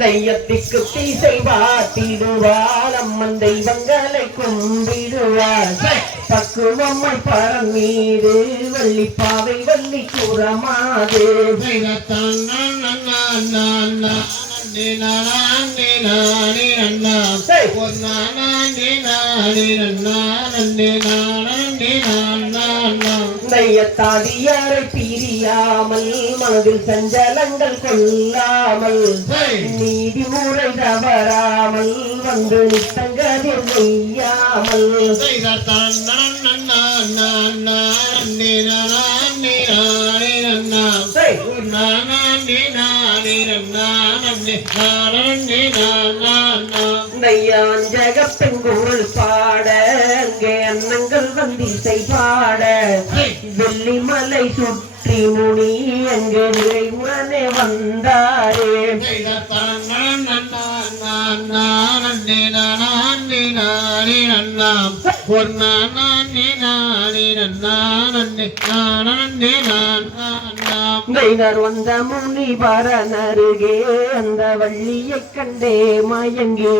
தெய்யத்திற்கு தீசை வாத்திடுவாள் அம்மன் தெய்வங்களை கும்பிடுவாள் பக்குவம்மை பரம் மீது வள்ளிப்பாவை வள்ளி கூறமாது தாதியாரை பிரியாமல் மனதில் சஞ்சலங்கள் கொள்ளாமல் நீதிமுறை தவறாமல் வந்து நித்தங்கதில் செய்யாமல் ஜகப்பெண்குள் பாட அங்கே அன்னங்கள் வந்திசை பாட வெள்ளிமலை சுற்றி முனி அங்கே இறைவனே வந்தாரே வந்த முனி பரனருகே அந்த வள்ளியை கண்டே மயங்கி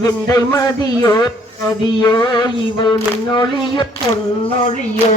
விந்தை மதியோ நதியோ இவள் மின்னொழிய பொன்னொழியோ